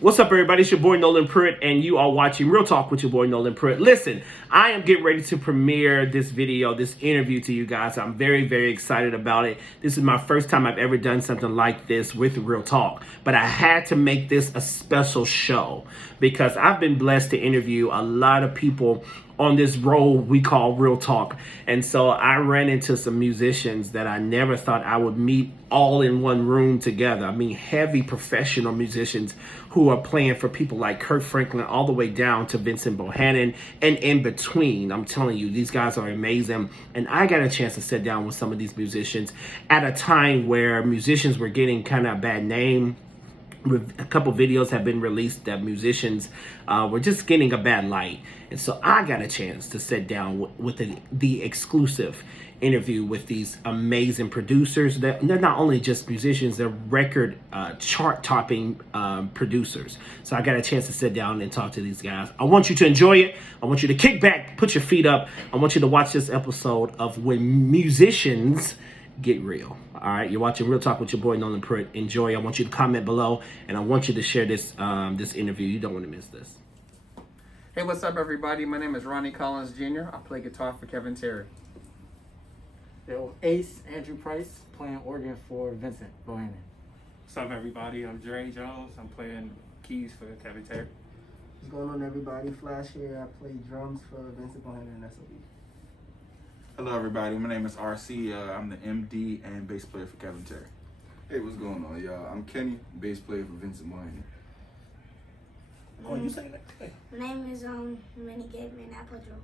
What's up, everybody? It's your boy Noland Pruitt, and you are watching Real Talk with your boy Noland Pruitt. Listen, I am getting ready to premiere this video, this interview to you guys. I'm very, very excited about it. This is my first time I've ever done something like this with Real Talk, but I had to make this a special show because I've been blessed to interview a lot of people on this role we call Real Talk. And so I ran into some musicians that I never thought I would meet all in one room together. I mean, heavy professional musicians who are playing for people like Kirk Franklin all the way down to Vincent Bohannon and in between. I'm telling you, these guys are amazing. And I got a chance to sit down with some of these musicians at a time where musicians were getting kind of a bad name. A couple videos have been released that musicians were just getting a bad light. And so I got a chance to sit down with the exclusive interview with these amazing producers. They're not only just musicians, they're record chart-topping producers. So I got a chance to sit down and talk to these guys. I want you to enjoy it. I want you to kick back, put your feet up. I want you to watch this episode of When Musicians Get Real. All right, you're watching Real Talk with your boy Noland Pruitt. Enjoy. I want you to comment below, and I want you to share this this interview. You don't want to miss this. Hey, what's up, everybody? My name is Ronnie Collins Jr. I play guitar for Kevin Terry. Yo, Ace Andrew Price playing organ for Vincent Bohannon. What's up, everybody? I'm Dre Jones. I'm playing keys for Kevin Terry. What's going on, everybody? Flash here. I play drums for Vincent Bohannon and SOB. Hello, everybody. My name is RC. I'm the MD and bass player for Kevin Terry. Hey, what's going on, y'all? I'm Kenny, bass player for Vincent Bohannon. Oh, you say that? My name is Minnie Gateman. I play drums.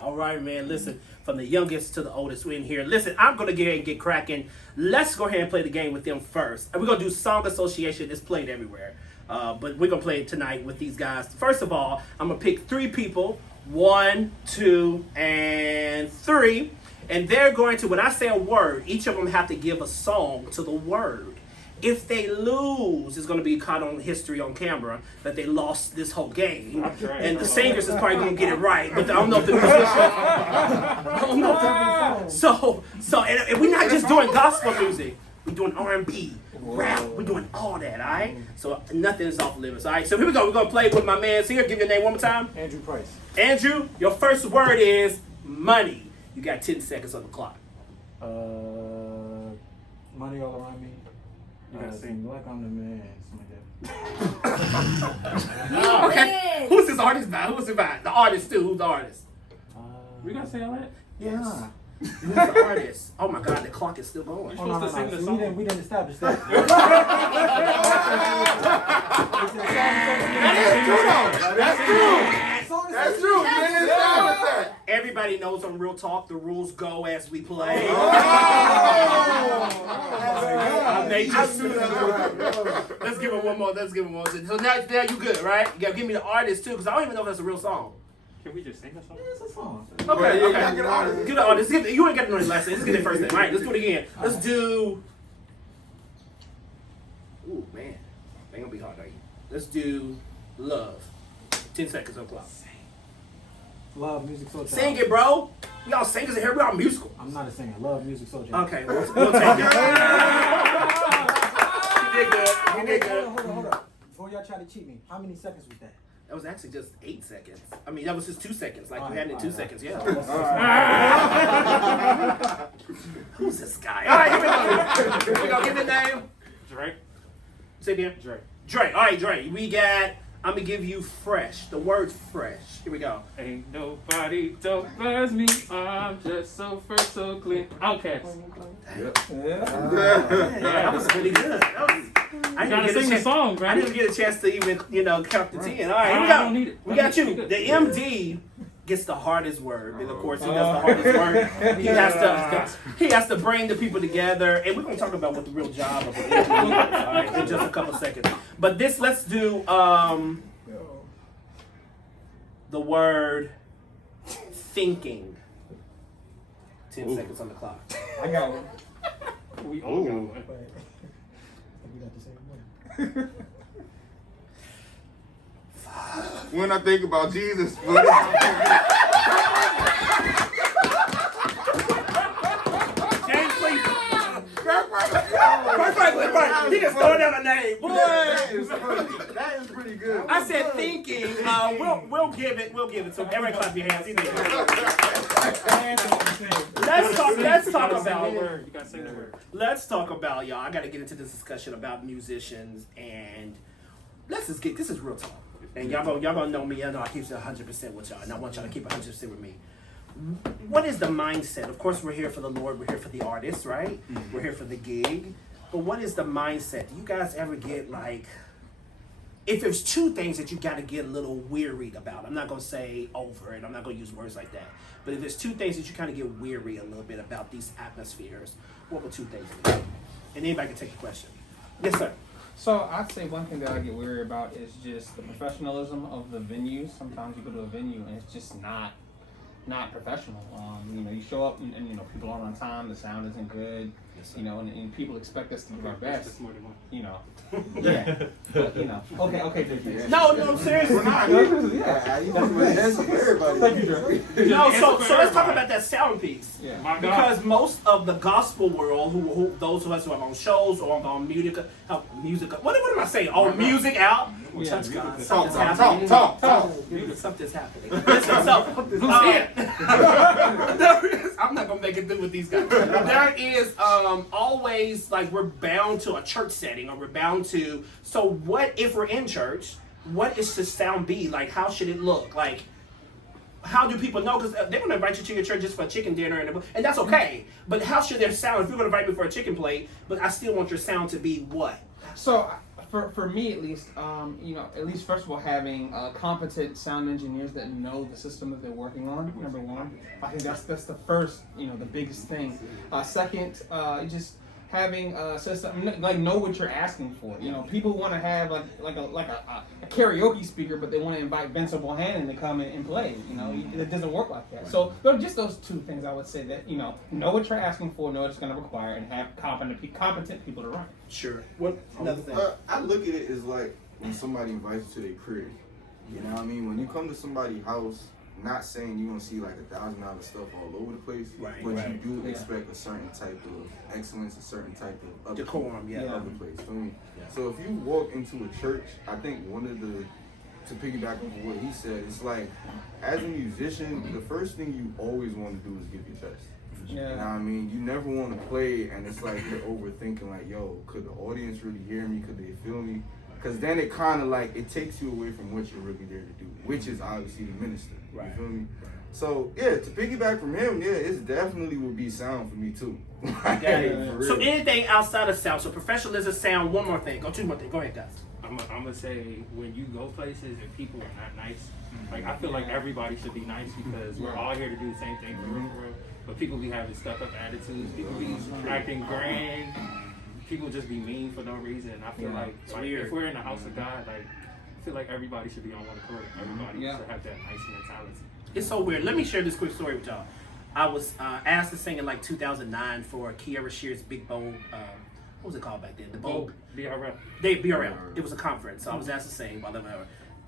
All right, man. Listen, from the youngest to the oldest, we're in here. Listen, I'm going to get ahead and get cracking. Let's go ahead and play the game with them first. And we're going to do song association. It's played everywhere. But we're going to play it tonight with these guys. First of all, I'm going to pick 3 people. 1, 2, and 3. And they're going to, when I say a word, each of them have to give a song to the word. If they lose, it's going to be caught on history on camera that they lost this whole game. And the singers is probably going to get it right, but I don't know if the musicians. I don't know if so, and we're not just doing gospel music. We're doing R&B, rap. We're doing all that, all right? So nothing is off limits, all right? So here we go. We're going to play with my man's here. Give your name one more time. Andrew Price. Andrew, your first word is money. You got 10 seconds on the clock. Money all around me. You gotta sing. Like I'm the man. Something like that. Okay. Who's this artist by? Who's it by? The artist too. Who's the artist? We gotta say all that? Yes. Who's the artist? Oh my God, the clock is still going. You're supposed to sing the song. We didn't establish that. That's true. You didn't establish that. Everybody knows on Real Talk, the rules go as we play. Let's give him one more. Let's give him one. So now you good, right? You gotta give me the artist too, because I don't even know if that's a real song. Can we just sing a song? It's a song. Okay. Get an artist. Get the artist. You ain't got to know the last name. Let's get it first name. All right, let's do it again. Let's do. Ooh, man. Ain't gonna be hard, are you? Let's do Love. 10 seconds on clock. Love music soul child. Sing it, bro. We all singers in here. We all musical. I'm not a singer. Love music soul child. Okay, we'll take it. You did good. You did good. Hold up. Before y'all try to cheat me, how many seconds was that? That was actually just 8 seconds. I mean, that was just 2 seconds. Like you had it in 2 seconds. Yeah. Who's this guy? All right, here we go. Give the name. Drake. Say it again. Drake. Drake. All right, Drake. We got. I'm gonna give you fresh. The word fresh. Here we go. Ain't nobody don't buzz me. I'm just so fresh, so clean. Outcast. Yeah, that was pretty good. I You gotta sing the song, bro. I didn't get a chance to even, count to 10. All right, here we I go. don't need it. We got you. The MD gets the hardest word, and of course he does the hardest word. He has to bring the people together, and we're gonna talk about what the real job of the MD is, all right, in just a couple seconds. But let's do the word thinking. 10 seconds on the clock. I got one. We all got one. We got the same one. When I think about Jesus, but James Cleveland. Kirk Franklin, right. He just throwing down a name. Boy. that is funny. That was pretty good. I said thinking. We'll give it. So everybody clap your hands. Let's talk about. You gotta say the word. Let's talk about y'all. I got to get into this discussion about musicians, and let's just get. This is real talk, and y'all gonna know me. I know I keep it 100% with y'all, and I want y'all to keep 100% with me. What is the mindset? Of course, we're here for the Lord. We're here for the artists, right? Mm-hmm. We're here for the gig. But what is the mindset? Do you guys ever get like, if there's two things that you got to get a little wearied about, I'm not going to say over it, I'm not going to use words like that, but if there's two things that you kind of get weary a little bit about these atmospheres, what would two things be? And anybody can take a question. Yes, sir. So I'd say one thing that I get weary about is just the professionalism of the venues. Sometimes you go to a venue and it's just not professional. You show up and people aren't on time, the sound isn't good, and people expect us to do our best. Yeah. But, okay, JP. No, seriously. Thank you, Drew. No, so let's talk about that sound piece. Yeah. Because most of the gospel world, who those of us who are on shows or on music, what am I saying? On music out. Yeah. Something's happening. Talk. Something's happening. Listen, I'm not gonna make it through with these guys. There is always like we're bound to a church setting, or we're bound to. So what if we're in church? What is the sound be like? How should it look like? How do people know? Because they're going to invite you to your church just for a chicken dinner, and that's okay. But how should their sound? If you're going to invite me for a chicken plate, but I still want your sound to be what? So for me at least, at least first of all, having competent sound engineers that know the system that they're working on. Number one, I think that's the first, the biggest thing. Second, just having a system, like know what you're asking for. People want to have like a karaoke speaker, but they want to invite Vince Bohannon to come and play. It doesn't work like that. So they're just those two things I would say that know what you're asking for, know what it's going to require, and have competent people to run. Sure. What another thing? I look at it as like when somebody invites you to their crib. You know what I mean? When you come to somebody's house, not saying you're gonna see like $1,000 stuff all over the place, right, but right. you do expect a certain type of excellence, a certain type of decorum, of the place. Feel me? Yeah. So if you walk into a church, I think to piggyback on what he said, it's like as a musician, the first thing you always want to do is give your best. Yeah. You know what I mean? You never want to play and it's like you're overthinking like, yo, could the audience really hear me? Could they feel me? Because then it kind of like, it takes you away from what you're really there to do, which is obviously to minister. Right. You feel me? So, yeah, to piggyback from him, yeah, it definitely would be sound for me too. So anything outside of sound, so professionalism, sound, one more thing. Two more things. Go ahead, guys. I'm gonna say when you go places and people are not nice, like I feel like everybody should be nice because we're all here to do the same thing for real. But people be having stuck up attitudes. People be acting grand. People just be mean for no reason. I feel like if we're in the house of God, like I feel like everybody should be on one accord. Everybody should have that nice mentality. It's so weird. Let me share this quick story with y'all. I was asked to sing in like 2009 for Kiara Shear's Big Bowl. What was it called back then? The Bowl. BRL. BRL. It was a conference, so I was asked to sing.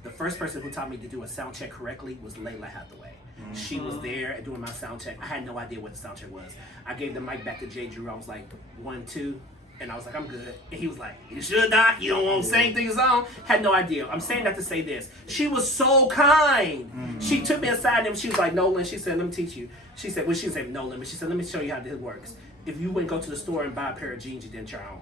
The first person who taught me to do a sound check correctly was Layla Hathaway. She was there doing my sound check. I had no idea what the sound check was. I gave the mic back to Jay Drew. I was like, 1, 2. And I was like, I'm good. And he was like, you should, Doc. You don't want to sing things on. Had no idea. I'm saying that to say this. She was so kind. She took me aside and she was like, Noland, she said, let me teach you. She said, well, she didn't say Noland, but she said, let me show you how this works. If you wouldn't go to the store and buy a pair of jeans, you didn't try on.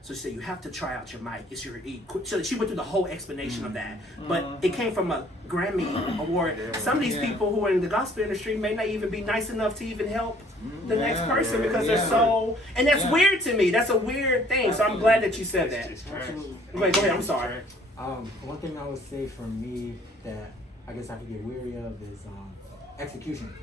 So she said, you have to try out your mic. It's your So she went through the whole explanation of that. But it came from a Grammy award. Some of these people who are in the gospel industry may not even be nice enough to even help the next person because they're so... And that's weird to me. That's a weird thing. So I'm glad that you said that. Wait, go ahead. I'm sorry. One thing I would say for me that I guess I could get weary of is execution.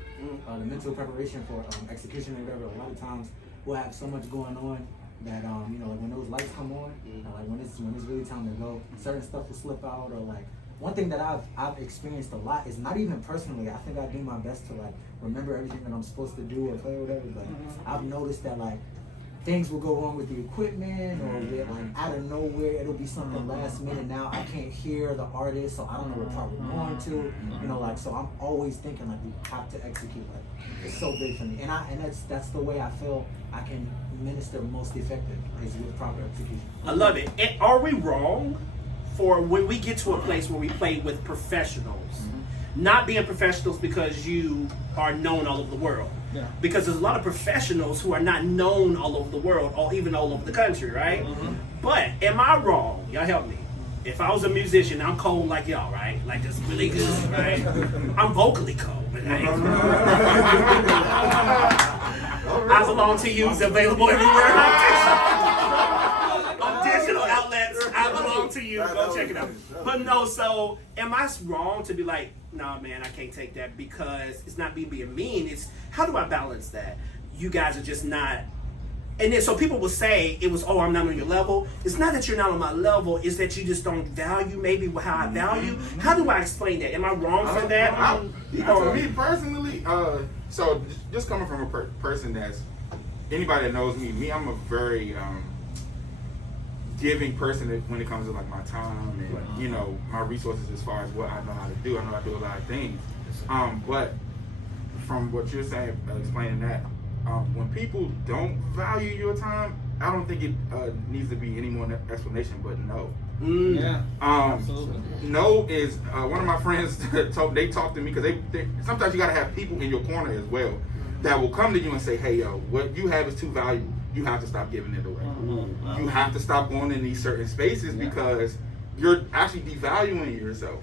The mental preparation for execution or whatever. A lot of times we'll have so much going on that like when those lights come on, like when it's really time to go, certain stuff will slip out. Or like one thing that I've experienced a lot is not even personally. I think I do my best to like remember everything that I'm supposed to do or play or whatever. But I've noticed that like things will go wrong with the equipment, or like out of nowhere it'll be something last minute. Now I can't hear the artist, so I don't know what part we're going to. Like so I'm always thinking like we have to execute. Like it's so big for me, and that's the way I feel I can minister most effective is with proper execution. I love it. And are we wrong for when we get to a place where we play with professionals, not being professionals because you are known all over the world. Yeah. Because there's a lot of professionals who are not known all over the world or even all over the country, right? But am I wrong? Y'all help me. If I was a musician, I'm cold like y'all, right? Like just really good, right? I'm vocally cold, but I ain't I belong to you is available everywhere. On digital outlets, I belong to you. Go check it out. But no, so am I wrong to be like, no, man, I can't take that because it's not me being mean. It's how do I balance that? You guys are just not. And then so people will say it was, oh, I'm not on your level. It's not that you're not on my level. It's that you just don't value maybe how I value. How do I explain that? Am I wrong for that? For me personally, so just coming from a person that's anybody that knows me, I'm a very giving person when it comes to like my time and you know my resources as far as what I know how to do. I know I do a lot of things. But from what you're saying, explaining that. When people don't value your time, I don't think it needs to be any more explanation but no. Yeah, absolutely. No is one of my friends they talk to me because they sometimes you gotta have people in your corner as well that will come to you and say, hey yo, what you have is too valuable. You have to stop giving it away. You have to stop going in these certain spaces because you're actually devaluing yourself.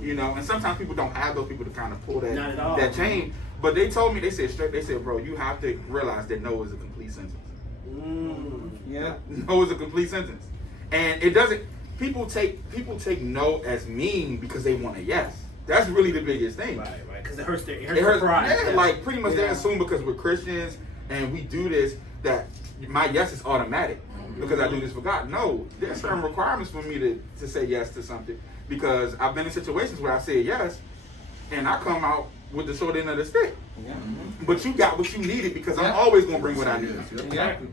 You know, and sometimes people don't have those people to kind of pull that chain. But they told me, they said, bro, you have to realize that no is a complete sentence. Yeah. No is a complete sentence. And it doesn't, people take no as mean because they want a yes. That's really the biggest thing. Right, because it hurts their pride. Yeah, like pretty much they assume because we're Christians and we do this, that my yes is automatic because I do this for God. No, there's certain requirements for me to say yes to something because I've been in situations where I said yes and I come out with the short end of the stick. But you got what you needed because I'm always going to bring what I need. Exactly.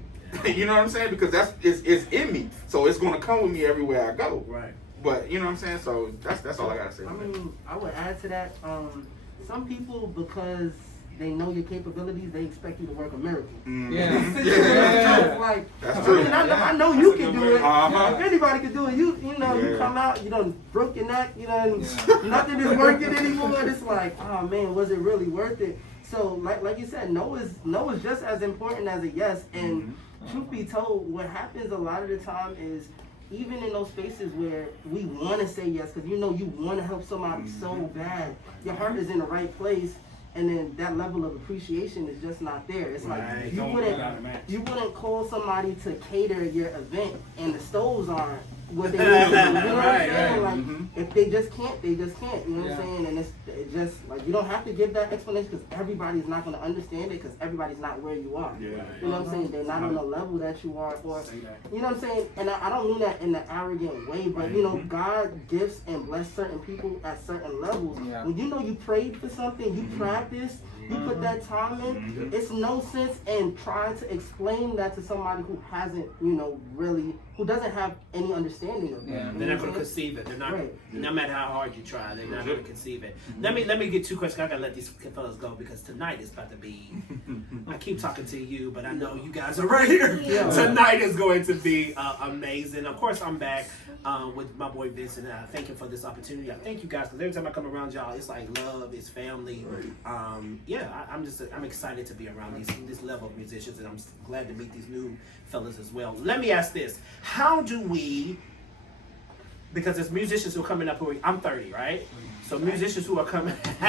You know what I'm saying? Because it's in me. So it's going to come with me everywhere I go. Right. But you know what I'm saying? So that's all I got to say. I mean, I would add to that. Some people, because they know your capabilities, they expect you to work a miracle. Yeah. Like, that's true. I know you can do it. If anybody can do it, you you come out, you done broke your neck, nothing is working anymore. It's like, oh man, was it really worth it? So like you said, no is just as important as a yes. And truth be told, what happens a lot of the time is even in those spaces where we want to say yes, because you want to help somebody so bad, your heart is in the right place. And then that level of appreciation is just not there. It's like you wouldn't call somebody to cater your event and the stoves aren't what they need. You know what I'm saying? Like if they just can't, they just can't. You know what I'm saying? And it's just like you don't have to give that explanation because everybody's not going to understand it because everybody's not where you are. You know what I'm saying? They're not on the level that you are, or you know what I'm saying? And I don't mean that in an arrogant way, but God gifts and bless certain people at certain levels. When you prayed for something, you practiced, you put that time in, it's no sense in trying to explain that to somebody who hasn't, who doesn't have any understanding of it. They're not going to conceive it. They're not, no matter how hard you try, they're not going to conceive it. Let me get two questions. I got to let these fellas go because tonight is about to be, I keep talking to you, but I know you guys are right here. Tonight is going to be amazing. Of course, I'm back with my boy Vincent. And I thank him for this opportunity. I thank you guys because every time I come around y'all, it's like love, it's family. I'm excited to be around this level of musicians, and I'm glad to meet these new fellas as well. Let me ask this: how do we? Because there's musicians who are coming up who I'm 30, right? So musicians who are coming. What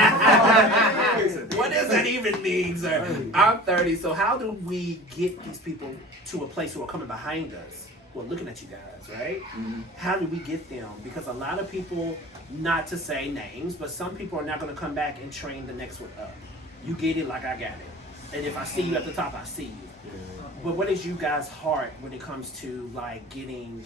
does that even mean, sir? I'm 30. So how do we get these people to a place who are coming behind us? Well, looking at you guys, right? How do we get them? Because a lot of people, not to say names, but some people are not going to come back and train the next one up. You get it like I got it. And if I see you at the top, I see you. But what is you guys' heart when it comes to like getting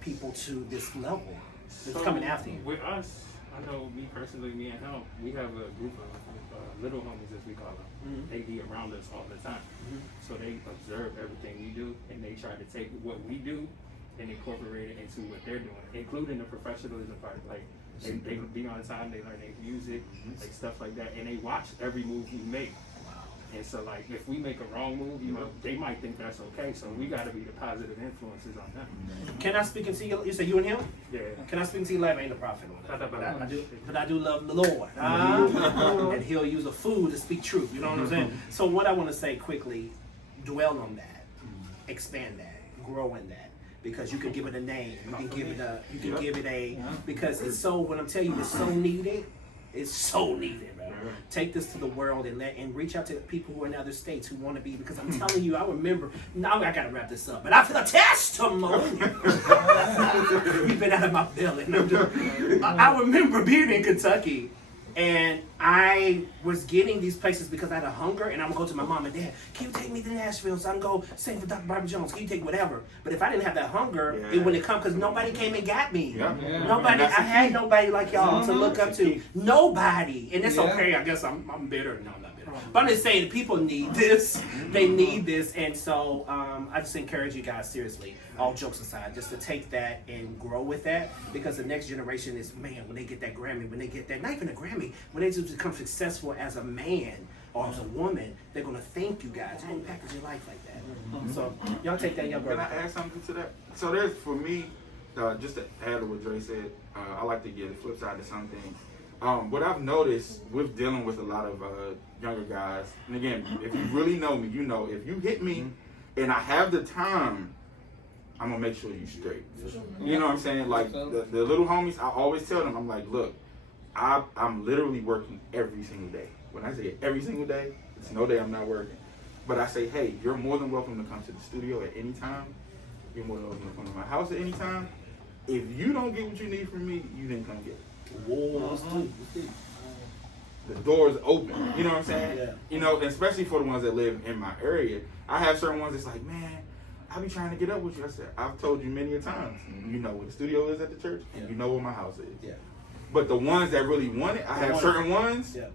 people to this level that's coming after you? With us, I know me personally, me and him, we have a group of little homies, as we call them. They be around us all the time. So they observe everything we do, and they try to take what we do and incorporate it into what they're doing, including the professionalism part. Like they be on time, they learn their music, like stuff like that, and they watch every move we make. And so, like, if we make a wrong move, you know, they might think that's okay. So we got to be the positive influences on them. Can I speak into you? You say you and him? Yeah. Can I speak into your life? I ain't a prophet on that. But I do love the Lord. And he'll use a fool to speak truth. You know what I'm saying? So what I want to say quickly, dwell on that, expand that, grow in that. Because you can give it a name, you can give it a, because it's so, when I'm telling you, it's so needed, it's so needed, man. Take this to the world and reach out to people who are in other states who want to be, because I'm telling you, I remember, now I gotta wrap this up, but after the testimony, you've been out of my belly. I remember being in Kentucky, and I was getting these places because I had a hunger, and I'm gonna go to my mom and dad, can you take me to Nashville so I can go sing for Dr. Barbara Jones? Can you take whatever? But if I didn't have that hunger, it wouldn't come, because nobody came and got me. Nobody, I had nobody like y'all to look up to. Nobody. And it's okay, I guess I'm bitter. No, I'm not bitter. But I'm just saying, people need this. They need this. And so I just encourage you guys, seriously, all jokes aside, just to take that and grow with that, because the next generation is, man, when they get that Grammy, when they get that, not even a Grammy, when they just become successful as a man or as a woman, they're going to thank you guys. You package your life like that. So y'all take that, y'all. Can I add something to that? So there's, for me, just to add to what Dre said, I like to give the flip side to some things. What I've noticed with dealing with a lot of younger guys, and again, if you really know me, you know, if you hit me and I have the time, I'm gonna make sure you straight. You know what I'm saying? Like the little homies, I always tell them, I'm like, look, I'm literally working every single day. When I say every single day, it's no day I'm not working. But I say, hey, you're more than welcome to come to the studio at any time. You're more than welcome to come to my house at any time. If you don't get what you need from me, you didn't come get it. Whoa, the door is open. You know what I'm saying? Yeah. You know, especially for the ones that live in my area. I have certain ones that's like, man, I be trying to get up with you. I said, I've told you many a times. You know where the studio is at the church, and you know where my house is. Yeah. But the ones that really want it, I have certain ones. Yeah.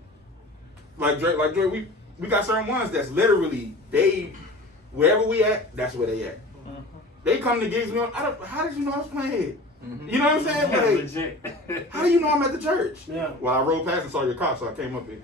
Like Dre, we got certain ones that's literally, they, wherever we at, that's where they at. They come to gigs, how did you know I was playing? You know what I'm saying? Like, how do you know I'm at the church? Yeah. Well, I rode past and saw your car, so I came up here.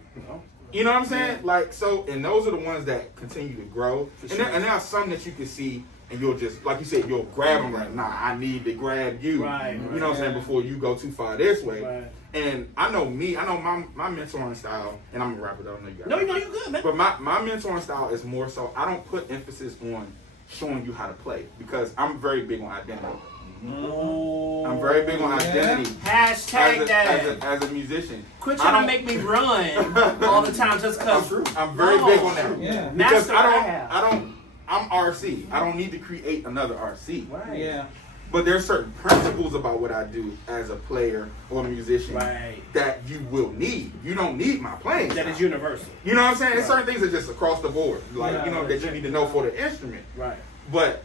You know what I'm saying? Like, so, and those are the ones that continue to grow. And there are some that you can see, and you'll just, like you said, you'll grab them like, nah, I need to grab you. Right. You know what I'm saying? Before you go too far this way. Right. And I know my mentoring style, and I'm a rapper, though. I know you guys. No, you're good, man. But my mentoring style is more so, I don't put emphasis on showing you how to play, because I'm very big on identity. I'm very big on identity. Hashtag as a musician. Quit trying to make me run all the time just because. I'm very big on that. Yeah. Because I'm RC. I don't need to create another RC. Right. Yeah. But there's certain principles about what I do as a player or a musician that you will need. You don't need my playing style. That is universal. You know what I'm saying? There's certain things that just across the board, like that you need to know for the instrument. Right. But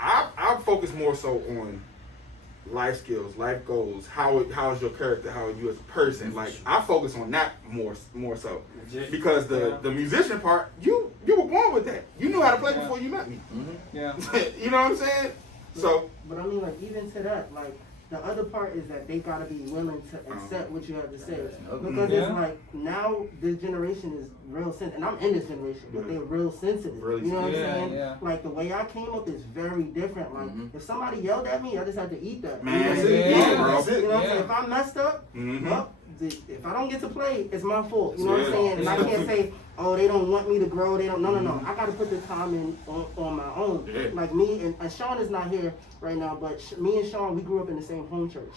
I focus more so on life skills, life goals, how is your character, how are you as a person. Like, I focus on that more so. Because the musician part, you were born with that. You knew how to play before you met me. Yeah. You know what I'm saying? So, but I mean, like, even to that, like, the other part is that they gotta be willing to accept what you have to say, because it's like, now this generation is real sensitive, and I'm in this generation, but they're real sensitive. You know what I'm saying? Yeah. Like, the way I came up is very different. Like, if somebody yelled at me, I just had to eat that. Man, you know what I'm saying? If I messed up, well, if I don't get to play, it's my fault. You know what I'm saying? And I can't say, oh, they don't want me to grow. They don't. No. I got to put the time in on my own. Like me and Sean is not here right now, but me and Sean, we grew up in the same home church.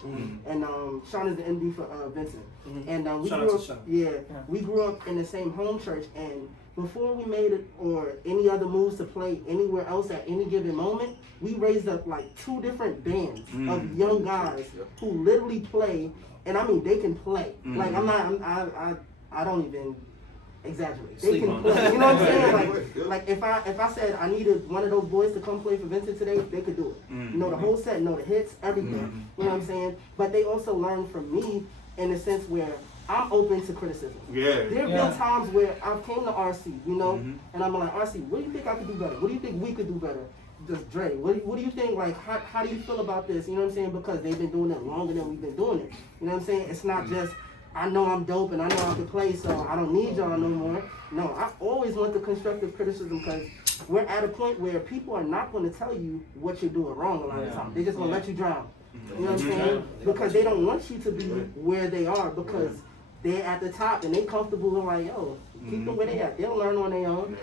And Sean is the MD for Vincent. And we grew up. We grew up in the same home church. And before we made it or any other moves to play anywhere else at any given moment, we raised up like 2 different bands of young guys who literally play. And I mean, they can play. Like, I don't even exaggerate. They can play. You know what I'm saying? Like if I said I needed one of those boys to come play for Vincent today, they could do it. You know the whole set, know the hits, everything. You know what I'm saying? But they also learn from me in a sense where I'm open to criticism. There have been times where I came to RC, you know, and I'm like, RC, what do you think I could do better? What do you think we could do better? Just Dre, what do you think, like, how do you feel about this? You know what I'm saying? Because they've been doing it longer than we've been doing it. You know what I'm saying? It's not just I know I'm dope and I know I can play, so I don't need y'all no more. No, I always want the constructive criticism because we're at a point where people are not going to tell you what you're doing wrong a lot of the time. They're just going to let you drown. You know what I'm saying? Because they don't want you to be where they are because they're at the top and they comfortable and like, yo, keep them where they at. They'll learn on their own.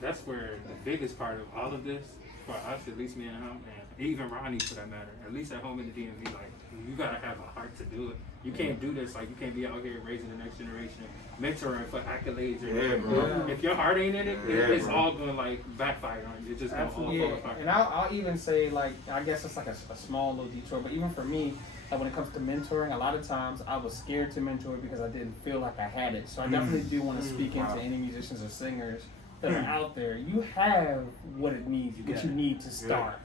That's where the biggest part of all of this, for us, at least me and him, and even Ronnie for that matter, at least at home in the DMV, like, you gotta have a heart to do it. You can't do this, like, you can't be out here raising the next generation, mentoring for accolades or whatever. If your heart ain't in it, it's all gonna, like, backfire on you. It's just gonna all fall apart. And I'll even say, like, I guess it's like a small little detour, but even for me, like when it comes to mentoring, a lot of times I was scared to mentor because I didn't feel like I had it. So I definitely do want to speak into any musicians or singers that are out there. You have what it needs, what you need to start.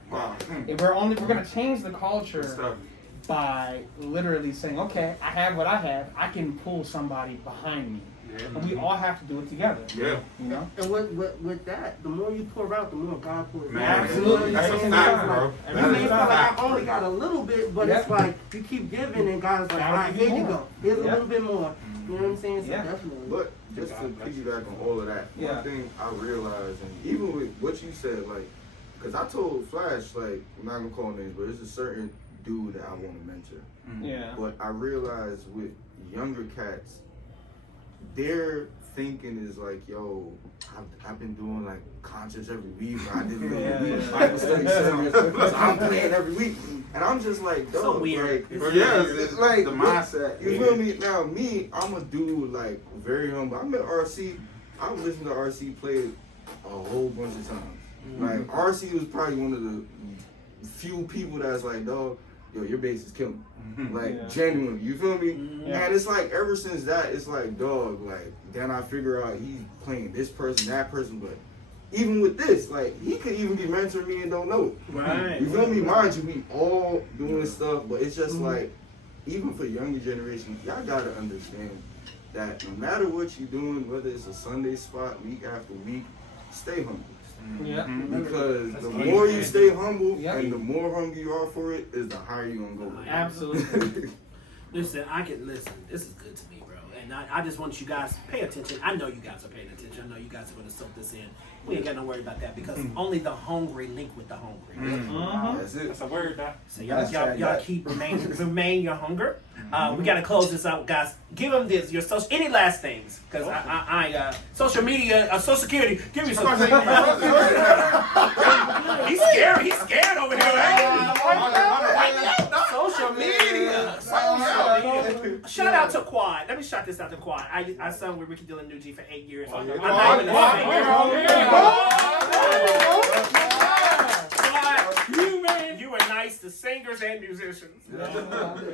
If we're gonna change the culture by literally saying, okay, I have what I have, I can pull somebody behind me. And we all have to do it together. You know? And with that, the more you pour out, the more God pours out. Absolutely. That's a fact, bro. You may feel like I only got a little bit, but it's like you keep giving and God's like, all right, here you go. Here's a little bit more. You know what I'm saying? So definitely. But just to piggyback on all of that, one thing I realized, and even with what you said, like, because I told Flash, like, I'm not going to call names, but there's a certain dude that I want to mentor. But I realized with younger cats, their thinking is like, yo, I've been doing like concerts every week. I did Bible study service, so I'm playing every week, and I'm just like, dog, so weird. Like, it's like the mindset. You feel me? Now, me, I'm a dude like very humble. I met RC. I listened to RC play a whole bunch of times. Like RC was probably one of the few people that's like, dog, yo, your bass is killing. Like, genuinely, you feel me? And it's like, ever since that, it's like, dog, like, then I figure out he's playing this person, that person, but even with this, like, he could even be mentoring me and don't know it. Right. You feel me? Mind you, we all doing stuff, but it's just like, even for younger generations, y'all gotta understand that no matter what you're doing, whether it's a Sunday spot, week after week, stay humble. Because the more you stay humble and the more hungry you are for it, is the higher you're gonna go. Absolutely. Listen, this is good to me, bro. And I just want you guys to pay attention. I know you guys are paying attention. I know you guys are going to soak this in. We ain't got no worry about that because only the hungry link with the hungry. That's it. That's a word, Doc. So y'all keep remain your hunger. We got to close this out, guys. Give them this, your social, any last things, because I social media, social security. Give me some. He's scared. He's scared over here. Social media. Shout out to Quad. Let me shout this out to Quad. I sung with Ricky Dillon New G for 8 years. I'm not even you were nice to singers and musicians.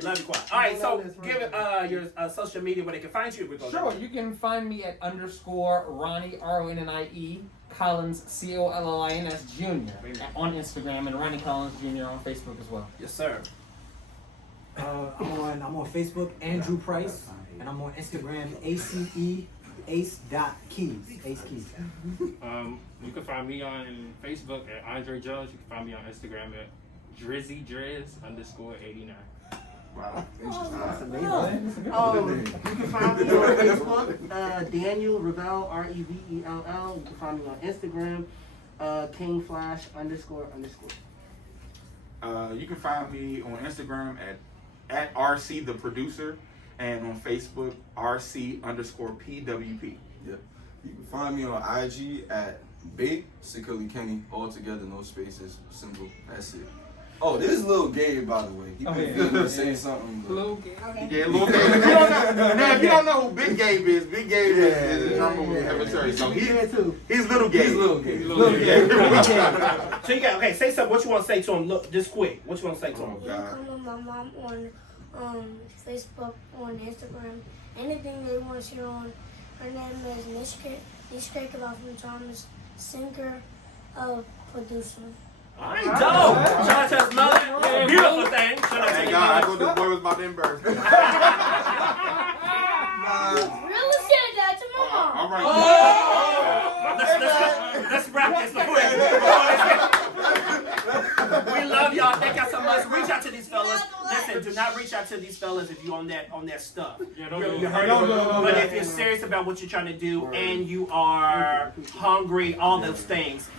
Love you, Quad. All right, so give it your social media where they can find you. Sure, you can find me at _Ronnie RONNIE Collins COLLINS Jr. on Instagram and Ronnie Collins Jr. on Facebook as well. Yes, sir. I'm on Facebook, Andrew Price, and I'm on Instagram, ace.keys. Ace Keys. You can find me on Facebook at Andre Jones. You can find me on Instagram at DrizzyDriz_89. Wow. That's amazing. You can find me on Facebook, Daniel Revell, REVELL. You can find me on Instagram, KingFlash__. You can find me on Instagram at RC the producer and on Facebook RC_PWP. Yeah. You can find me on IG at Big Securely Kenny, all together, no spaces, simple. That's it. Oh, this is Lil Gabe, by the way. He been saying something. Lil Gabe. Yeah, Lil Gabe. If you don't know who Big Gabe is a drummer with Heaven. So he's Little Gabe. He's Lil Gabe. Little Gabe. So you got say something. What you want to say to him? Look, just quick. What you want to say to him? You can come with my mom on Facebook, on Instagram, anything they want to see on. Her name is Nishka from Thomas, singer, producer. All right, dope. Shout out to his mother. Beautiful thing. Shout out to Thank your God, I mother. thought this boy was about to embarrass me. Really said that to my mom. All right. Let's wrap this before we love y'all. y'all. Thank y'all so much. Reach out to these fellas. Listen, do not reach out to these fellas if you on that stuff. You heard it. But if you're serious about what you're trying to do and you are hungry, all those things.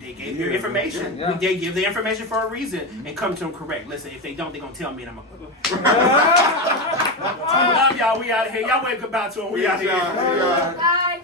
They gave you information. They give the information for a reason and come to them correct. Listen, if they don't, they're going to tell me and I'm going to love y'all. We out of here. Y'all wave goodbye to them. We out of here. Bye.